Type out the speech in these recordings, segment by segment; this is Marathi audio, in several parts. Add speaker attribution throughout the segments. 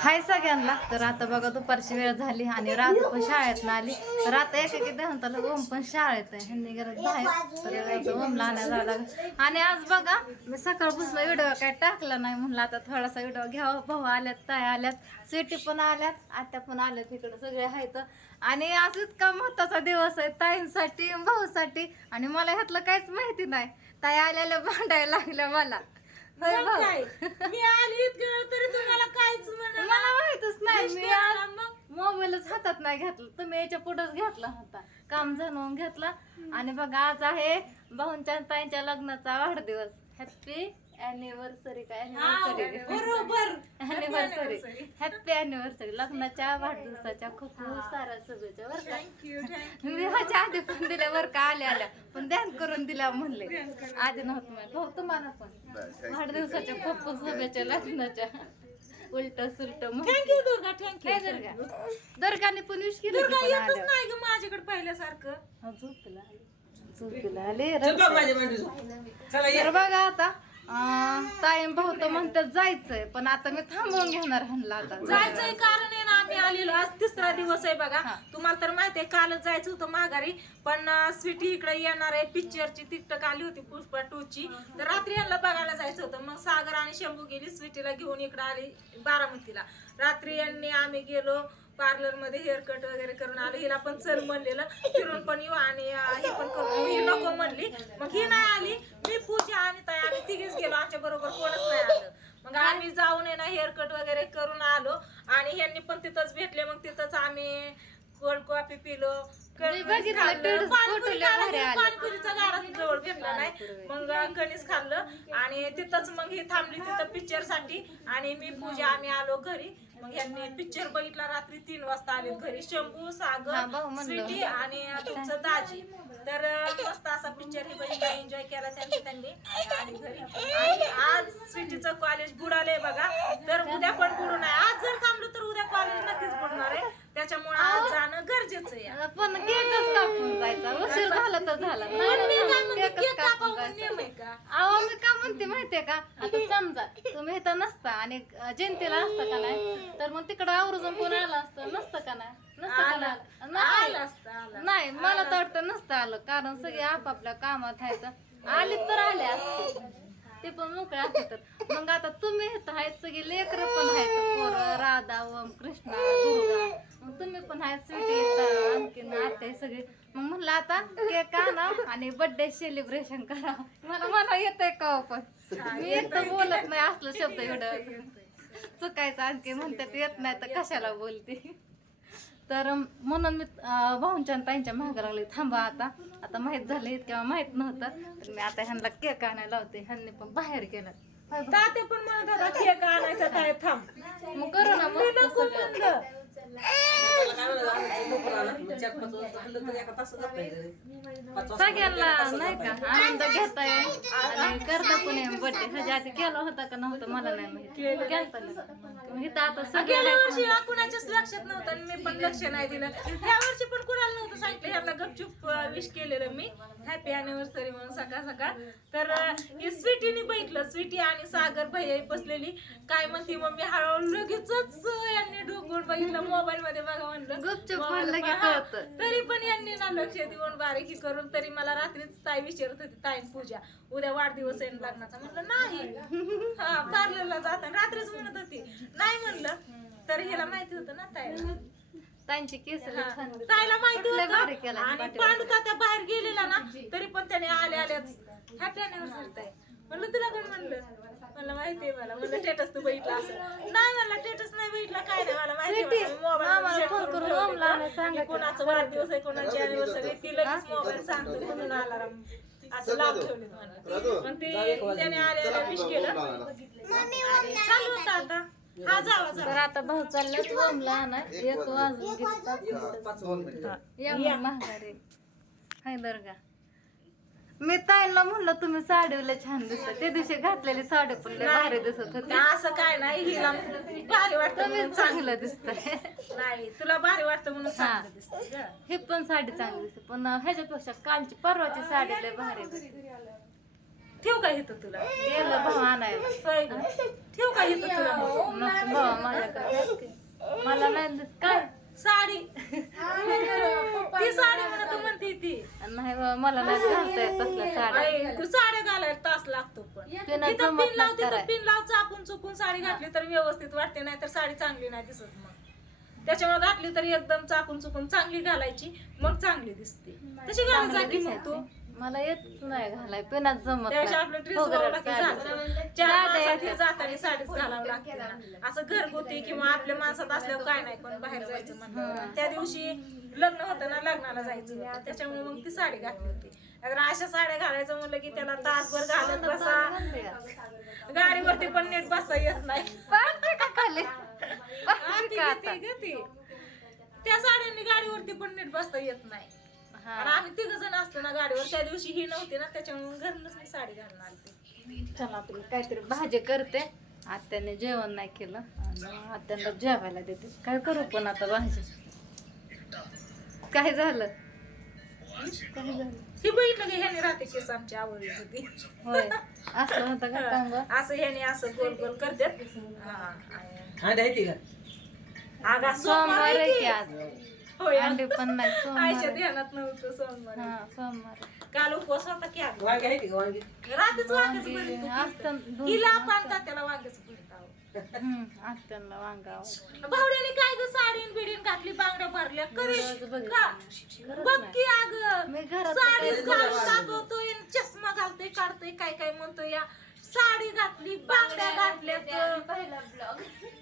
Speaker 1: हाय सगळ्यांना. तर आता बघा दुपारची वेळ झाली आणि रात पण शाळेत आली. तर आता एक एक दहनताला ओम पण शाळेत आहे. ह्यांनी गरज बाहेर तर ओमला आणायला जावं लागेल. आणि आज बघा मी सकाळपासून व्हिडिओ काय टाकला नाही म्हणलं आता थोडासा व्हिडिओ घ्यावा. भाऊ आल्यात ताई आल्यात स्वीटी पण आल्यात आत्या पण आल्यात इकडे सगळे आहेत. आणि आज इतका महत्त्वाचा दिवस आहे ताईंसाठी भाऊसाठी. आणि मला ह्यातलं काहीच माहिती नाही. ताई आल्याला भांडायला लागल्या मला.
Speaker 2: मग
Speaker 1: भाऊ?
Speaker 2: काय? मी आली तरी तुम्हाला काहीच म्हणा
Speaker 1: मला माहितच नाही मी मोबाईलच हातात नाही घेतला. तुम्ही याच्या पुढेच घेतला होता. काम जाणून घेतला. आणि बघा आज आहे भाऊंच्या ताईंच्या लग्नाचा वाढदिवस. हॅपी अॅनिव्हर्सरी काय? अॅनिव्हर्सरी
Speaker 2: बरोबर.
Speaker 1: अॅनिव्हर्सरी हॅपी अॅनिव्हर्सरी लग्नाच्या वाढदिवसाच्या खूप खूप साऱ्या शुभेच्छा बरं का?
Speaker 2: थँक्यू
Speaker 1: मी ह्याच्या आधी पण दिल्या बरं का? आल्या आल्या. पण ध्यान करून दिल्या म्हणले. आधी नव्हतं माहीत भाऊ तुम्हाला पण. वाढदिवसाच्या खूप खूप शुभेच्छा लग्नाच्या. उलट सुलट
Speaker 2: थँक्यू दुर्गा थँक्यू
Speaker 1: काय दुर्गा. दुर्गाने पण विश केलं
Speaker 2: दुर्गा येतच. नाही ग माझ्याकडे पहिल्यासारखं.
Speaker 1: हा, झोपेला. झोपेला आले तर बघा आता ताईम भाऊ तर म्हणतात जायचंय पण आता मी थांबवून घेणार ह्यांना आता.
Speaker 2: जायचंय कारण आहे ना आम्ही आलेलो. आज तिसरा दिवस आहे बघा. तुम्हाला तर माहिती आहे कालच जायचं होतं माघारी पण स्वीटी इकडे येणार आहे. पिक्चरची तिकटक आली होती पुष्पा टू ची. तर रात्री यांना बघायला जायचं होतं. मग सागर आणि शंभू गेली स्वीटीला घेऊन इकडे आली बारामतीला. रात्री यांनी आम्ही गेलो पार्लरमध्ये हेअर कट वगैरे करून आलो. हिला पण चल म्हणलेलं फिरून पण येऊ आणि हे पण करू. ही नको म्हणली. मग ही नाही आली. मी पूजा आणि ताई आम्ही तिघेच गेलो. आमच्या बरोबर कोणच नाही आलं. मग आम्ही जाऊन आहे ना हेअर कट वगैरे करून आलो. आणि ह्यांनी पण तिथंच भेटले. मग तिथंच आम्ही कोल्ड कॉफी पिलो. पाणीपुरीचा गाडा जवळ भेटला नाही. मग कणीस खाल्लं. आणि तिथंच मग ही थांबली तिथं पिक्चरसाठी. आणि मी पूजा आम्ही आलो घरी. मग यांनी पिक्चर बघितला रात्री तीन वाजता आले घरी. शंभू सागर. स्वीटी आणि तुमचं दाजी. तर मस्त असा पिक्चर ही बघितला एन्जॉय केला त्यांनी त्यांनी. आणि घरी. आणि आज स्वीटीचं कॉलेज बुडालंय बघा. तर उद्या पण बुडू नये आज जर थांबलो तर उद्या कॉलेज नक्कीच बुडणार आहे. त्याच्यामुळे आज जाणं गरजेचं आहे.
Speaker 1: पण केकच कापून जायचा. उशीर झाला तर झाला.
Speaker 2: केक
Speaker 1: कापून
Speaker 2: कापावं
Speaker 1: जायचा.
Speaker 2: नियम आहे का?
Speaker 1: अहो मी का म्हणते माहितीये का? आता समजा तुम्ही इथं नसता आणि जयंतीला असता का नाही? तर मग तिकडं आवर्जून कोण आलं असतं? नसतं का नाही? नसतं का
Speaker 2: आलं.
Speaker 1: नाही? नाही.
Speaker 2: आलं असतं, आलं.
Speaker 1: नाही मला तर वाटतं नसतं आलं कारण सगळे आपापल्या कामात आहेत. आले तर आले असते. ते पण मोकळे असतात. मग आता तुम्ही इथं आहेत सगळे लेकर पण आहेत. पोरं राधा ओम कृष्णा दुर्गा. मग तुम्ही पण आहेत स्वीटी आणखीन आत्या सगळे. मग म्हणलं आता केक आणा आणि बर्थडे सेलिब्रेशन करा. मला मला येतंय का हो पण? मी एक तर बोलत नाही असलं शब्द एवढं. चुकायचं आणखी म्हणतात येत नाही तर कशाला बोलते? तर म्हणून मी भाऊंच्या आणि ताईंच्या महाग लागले थांबा आता. आता माहीत झाले किंवा माहीत नव्हतं. तर मी आता ह्यांना केक आणायला लावते. ह्यांनी पण बाहेर गेलं
Speaker 2: ताते पण होता केक आणायचा काय थांब.
Speaker 1: मग करू ना मस्त सगळं. सगळ्यांना नाही का? आनंद घेताय. आणि करता पण बर्थडे ह्याच्या आधी केला होता का नव्हतं? मला नाही माहिती. केलता इथं आता सगळ्या
Speaker 2: वर्षी कुणाच्याच लक्षात नव्हतं आणि मी पण लक्ष नाही दिलं. ह्या वर्षी पण कुणाला नव्हतं सांगितलं. ह्यांना गपचूप विश केलेलं मी. हॅपी अॅनिव्हर्सरी म्हणून सकाळ सकाळ. तर ही स्वीटीने बघितलं. स्वीटी आणि सागर भैया बसलेली. काय म्हणती मग मी हळूहळू लगेचच यांनी डोकून बघितलं. मोबाईल मध्ये बघा म्हणलं.
Speaker 1: कळतं.
Speaker 2: तरी पण यांनी ना लक्ष देऊन बारीकी करून तरी मला रात्रीच ताई विचारत होती ताई पूजा उद्या वाढदिवस आहे लग्नाचा? म्हणलं नाही. हा पार्लरला जाताना रात्रीच म्हणत होती. नाही म्हणलं. तर हिला माहिती होतं ना ताईला
Speaker 1: ताईंची केस
Speaker 2: हा. ताईला माहिती होतं. आणि. पांडू तात्या बाहेर गेलेला ना तरी पण त्याने आले आल्याच. हॅपी अॅनिव्हर्सरी ताई. म्हणलं तुला कोण म्हणलं? मला माहितीये मला. म्हणलं स्टेटस तू बघितला असं. नाही म्हणलं स्टेटस नाही बघितला. काय नाही मला माहिती
Speaker 1: आम्हाला फोन करून ओमला आणायला सांगा की.
Speaker 2: कोणाचा वाढदिवस आहे कोणाची अॅनिव्हर्सरी ती लगेच मोबाईल सांगतो म्हणून अलाराम असं लावून ठेवले मग ते त्याने आले आले विश केलं. आणि चालू होतं आता. हा जावा
Speaker 1: तर
Speaker 2: जावा
Speaker 1: आता भाऊ चालले ओमला आणा एक वाजून घेतात
Speaker 3: पाच दोन मिनिटं.
Speaker 1: या मग महागारी हाय दर्गा. मी ताईंना म्हणलं तुम्ही साडीला छान दिसत त्या दिवशी घातलेली साडी पण लय भारी दिसत होती
Speaker 2: असं काय नाही हिला भारी वाटतं
Speaker 1: तुम्ही
Speaker 2: म्हणून
Speaker 1: चांगलं दिसतंय
Speaker 2: नाही तुला भारी वाटतं म्हणून
Speaker 1: हा.
Speaker 2: चांगलं दिसतं गं.
Speaker 1: ही पण साडी चांगली दिसते पण ह्याच्यापेक्षा कालची परवाची साडी लय भारी दिसते.
Speaker 2: ठेव का इथं तुला
Speaker 1: गेलं भाऊ आणायला
Speaker 2: होय ग. ठेव का इथं तुला मग?
Speaker 1: नको भाऊ माझ्याकडे मला नाही दिसत. काय
Speaker 2: साडी ती साडी म्हणत म्हणते ती.
Speaker 1: नाही बाबा, मला नाही घालता येत तसल्या साड्या.
Speaker 2: आई, तू साड्या घालायला तास लागतो पण.
Speaker 1: पिना
Speaker 2: इथं
Speaker 1: जमत
Speaker 2: पिन लाव
Speaker 1: नाही
Speaker 2: तिथं
Speaker 1: कराय
Speaker 2: पिन लाव चापून चुकून साडी घातली तर व्यवस्थित वाटते नाही तर साडी चांगली नाही दिसत मग. त्याच्यामुळे घातली तर एकदम चाकून चुकून चांगली घालायची मग चांगली दिसते. तशी जा की मग तू.
Speaker 1: मला येत नाही घालाय पिनाच जमत
Speaker 2: त्यापेक्षा. आपलं ड्रेस
Speaker 1: साडी.
Speaker 2: चार माणसात. जाताना साडीच घालावं लागते ना. असं घरगुती किंवा आपल्या माणसात असल्यावर काय नाही पण बाहेर जायचं म्हणलं. त्या दिवशी लग्न होतं ना लग्नाला जायचं होतं. त्याच्यामुळे मग ती साडी घातली होती. अगर अशा साड्या घालायचं म्हणलं की त्याला तासभर घालत बसा. गाडीवरती पण नीट बसता येत नाही.
Speaker 1: खाली?
Speaker 2: ती. त्या साड्यांनी गाडीवरती पण नीट बसता येत नाही. आणि आम्ही तिघ जण असतो ना गाडीवर त्या दिवशी ही नव्हती ना त्याच्यामुळे घरूनच मी साडी घालून आलते.
Speaker 1: चला तुला काहीतरी भाजी करते. आत्याने जेवण नाही केलं आणि आत्याला जेवायला देते. काय करू पण आता भाजी? काय झालं? काय झालं?
Speaker 2: ही बघितलं की ह्याने राहते केस आमची आवडली होती.
Speaker 1: होय. असलं होतं का काम
Speaker 2: असं ह्याने असं गोल गोल करतात. हा.
Speaker 3: ती का
Speaker 2: अगं, सोमवार
Speaker 1: सोमवार
Speaker 2: आहे
Speaker 1: आहे
Speaker 2: की.
Speaker 1: की आज?
Speaker 2: होय,
Speaker 1: अंडे पण नाही सोमवार आहे.
Speaker 2: ध्यानात नव्हतं सोमवार
Speaker 1: हा सोमवार.
Speaker 2: काल उपवास होता की अगं?
Speaker 3: वांगे आहे ती का वांगी
Speaker 2: रात्रीच वांग्याचं
Speaker 1: वांगी
Speaker 2: भरीत होती.
Speaker 1: असतं दोन
Speaker 2: हिला
Speaker 1: तीन
Speaker 2: आपण त्याला वांग्याचं भरीत आहो.
Speaker 1: हम्म, आत्याला वांगा आवडतं.
Speaker 2: भावड्याने काय ग साडीन बिडीन घातली बांगड्या भरल्या कधी का? बघ. की अग
Speaker 1: मी घरात
Speaker 2: साडीच
Speaker 1: काय
Speaker 2: घालून दाखवतोय चष्मा घालतोय काढतोय काय काय म्हणतोय या साडी घातली बांगड्या घातल्या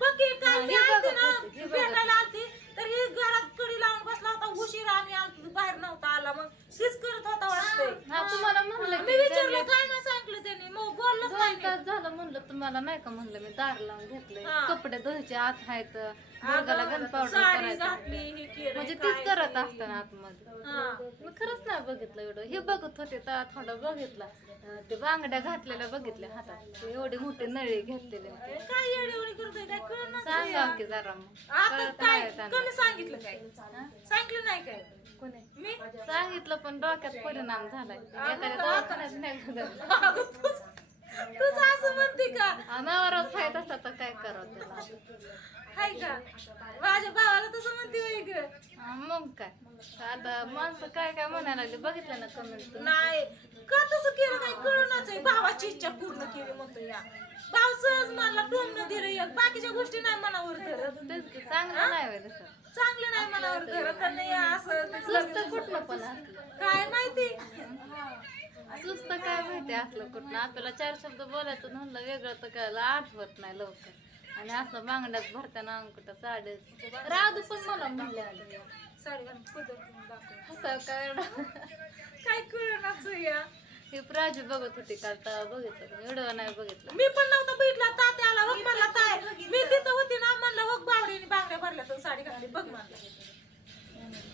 Speaker 2: बघ की काल मी
Speaker 1: हे
Speaker 2: आलते ना
Speaker 1: हे
Speaker 2: भेटायला आलती तर हे घरात कडी लावून बसला होता उशीर आम्ही आलो बाहेर नव्हता आला. मग तीच करत होता वाटतंय
Speaker 1: हा तुम्हाला म्हणलं
Speaker 2: मी
Speaker 1: की
Speaker 2: विचारलं
Speaker 1: त्याने
Speaker 2: काय नाही सांगितलं त्यांनी मग बोललंच नाही
Speaker 1: दोन
Speaker 2: मी.
Speaker 1: तास झालं म्हणलं तुम्हाला नाही का म्हणलं मी दार लावून घेतलंय
Speaker 2: हा.
Speaker 1: कपडे धुवायचे आत आहेत गन
Speaker 2: अगं,
Speaker 1: पावडर
Speaker 2: साडी
Speaker 1: करायचं
Speaker 2: घातली हे केलं
Speaker 1: म्हणजे
Speaker 2: काय
Speaker 1: तीच करत
Speaker 2: केलं.
Speaker 1: असताना आतमध्ये
Speaker 2: हा.
Speaker 1: मी खरंच नाही बघितलं एवढं हे बघत होते तर थोडं बघितलं अं, ते बांगड्या घातलेल्या बघितल्या हातात ते एवढी मोठी नळी घेतलेली होती.
Speaker 2: काय येडेवडी करतोय काय कळलं
Speaker 1: सांगा की जरा मग
Speaker 2: आता
Speaker 1: कळत
Speaker 2: काय
Speaker 1: नाही त्यांना.
Speaker 2: कोणी सांगितलं काय? सांगितलं नाही काय
Speaker 1: कोणी सांगितलं पण डोक्यात परिणाम झालाय. एखाद्या दवाखान्यात नाही
Speaker 2: असं म्हणते का?
Speaker 1: अनावरच आहे तसा तर काय करावं त्याला.
Speaker 2: हाय का? माझ्या भावाला तसं म्हणते होय ग.
Speaker 1: हा, मग काय? आता माणसं काय काय म्हणायला लागले? बघितलं ना कमेंट
Speaker 2: नाही का तसं केलं काय कळूनच आहे. भावाची इच्छा पूर्ण केली म्हणतो या. भाव सहज मला टोमणं दिलं एक. बाकीच्या गोष्टी नाही मनावर धरत.
Speaker 1: तेच की चांगलं नाही होय तसं
Speaker 2: चांगलं नाही मनावर धरत आणि असं ते
Speaker 1: सुस्त कुठलं पण असलं.
Speaker 2: काय माहिती?
Speaker 1: सुस्त काय माहिती? असलं कुठलं आपल्याला चार शब्द बोलायचं म्हणलं वेगळं तर काय आठवत नाही लवकर. आणि असलं बांगड्यात भरताना अंकुट साडे राधू पण मला म्हणले आले.
Speaker 2: साडी घालून पदर करून दाखव.
Speaker 1: असं काय
Speaker 2: काय या
Speaker 1: हे प्राजू बघत होती काल तेव्हा बघितलं एवढं नाही बघितलं.
Speaker 2: मी पण नव्हतं बघितला. तात्याला हो म्हणला ताय. मी तिथं होती ना म्हणलं हो बावडीने बांगड्या भरल्या तर साडी घातली बघ म्हणलं.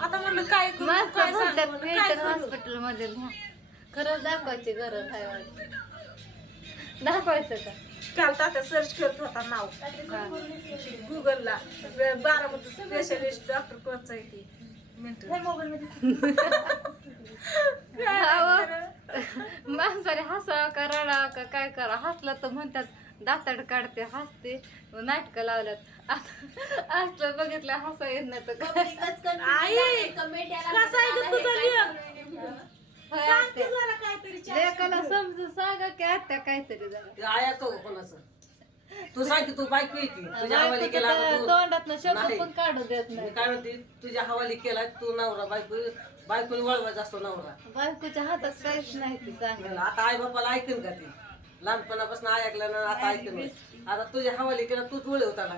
Speaker 2: आता म्हणलं काय करू?
Speaker 1: मस्त
Speaker 2: काय सांगू
Speaker 1: म्हणतात
Speaker 2: म्हणलं, काय
Speaker 1: मेंटल
Speaker 2: करू?
Speaker 1: हॉस्पिटलमध्ये. खरंच दाखवायची गरज आहे वाटतं. दाखवायचं का?
Speaker 2: काल तात्या सर्च करत होता नाव. गुगलला बारामती स्पेशलिस्ट डॉक्टर कोणचं आहे ते?
Speaker 1: माणसाने हसावं का रडावं का काय करा? हसलं तर म्हणतात दाताड काढते हसते नाटक लावल्यात. आता असलं बघितलं हसा येत नाही तर काय
Speaker 2: आई कसा आहे ग तुझा लेक?
Speaker 1: होय,
Speaker 2: सांग की
Speaker 1: आत्या.
Speaker 2: जरा काहीतरी चार
Speaker 1: लेकाला समजून सांगा की आत्या काहीतरी जरा
Speaker 3: ते आया तो तू सांग की तू बायको आहे की तुझ्या हवाली
Speaker 1: बायकोचं
Speaker 3: केला
Speaker 1: तर
Speaker 3: तू-
Speaker 1: शब्द
Speaker 3: नाही.
Speaker 1: पण काढू देत
Speaker 3: मी
Speaker 1: नाही.
Speaker 3: काय म्हणते तुझ्या हवाली केला तू नवरा बायको बायकोने वळवायचा असतो नवरा.
Speaker 1: बायकोच्या हातात काहीच नाही ती सांगा
Speaker 3: आता आई बापाला ऐकन का ते? लहानपणापासून ऐकलं ना आता ऐकन. आता तुझ्या हवाली केला तूच वळ होताला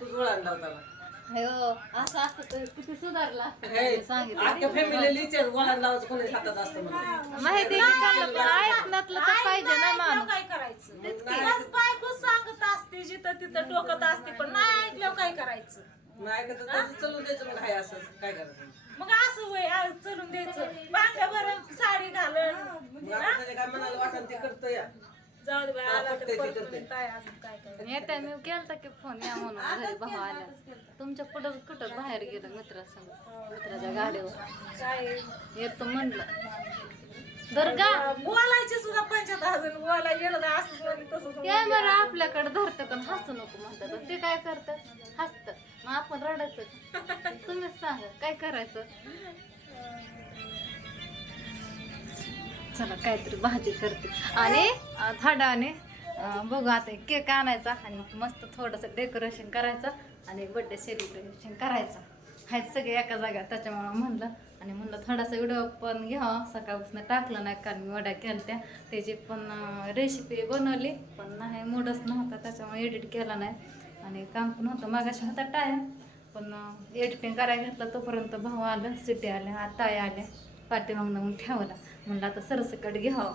Speaker 3: तूच वळण होताला
Speaker 1: हो असं असतं तर किती सुधारला असतं
Speaker 3: हे
Speaker 1: ते सांगितलं.
Speaker 3: अख्ख्या फॅमिलीला विचार वळण लावायचं कोणी हातात असतं म्हणून.
Speaker 1: माहिती आहे की त्यांना पण ऐकण्यातलं तर
Speaker 2: आई
Speaker 1: पाहिजे ना
Speaker 2: नाही ऐकल्यावर
Speaker 1: माणूस
Speaker 2: काय करायचं?
Speaker 3: नाही
Speaker 2: बस बायको सांगत असते जिथं तिथं टोकत असते पण नाही ऐकल्यावर काय करायचं?
Speaker 3: नाही ऐकत तर तसं चलून द्यायचं मग हाय असं काय करायचं?
Speaker 2: मग असं वय आज चलून द्यायचं. भरण साडी घालून.
Speaker 3: मग आपण त्याच्या काय मनाला वाटण ते करतो या
Speaker 2: जाऊ दे बाई
Speaker 3: हा,
Speaker 2: आला तर
Speaker 3: करते,
Speaker 2: परत
Speaker 3: करते.
Speaker 2: काय अजून काय काय.
Speaker 1: येत्या मी केलता की फोन या म्हणून घरी भाऊ आल्या. तुमच्या पुढं कुठं बाहेर गेलं मित्रासंग? मित्राच्या गाडीवर.
Speaker 2: काय?
Speaker 1: येतो म्हणलं. दुर्गा
Speaker 2: बोलायची सुद्धा पंचायत अजून बोलायला गेलं तर असंच तसंच
Speaker 1: कॅमेरा आपल्याकडे धरतात आणि हसू नको म्हणतात. आणि ते काय करतात? हसतात. मग आपण रडायचं. तुम्हीच सांगा काय करायचं? चला काहीतरी भाजी करते. आणि थाडाने बघू आता केक आणायचा आणि मस्त थोडंसं डेकोरेशन करायचं आणि बर्थडे सेलिब्रेशन करायचं. आहेत सगळे एका जाग्यात त्याच्यामुळे म्हणलं आणि म्हणलं थोडासा व्हिडिओ पण घ्यावा. सकाळपासून टाकलं नाही कारण मी वड्या केल्या त्याची पण रेसिपी बनवली पण नाही मूडच नव्हता त्याच्यामुळे एडिट केला नाही. आणि काम पण होतं मागाशी होता टाईम पण एडिटिंग करायला घेतलं तोपर्यंत भाऊ आलं सिटी आल्या आता आल्या. पाठीमागनं मग ठेवला म्हणलं आता सरसकट घ्यावं.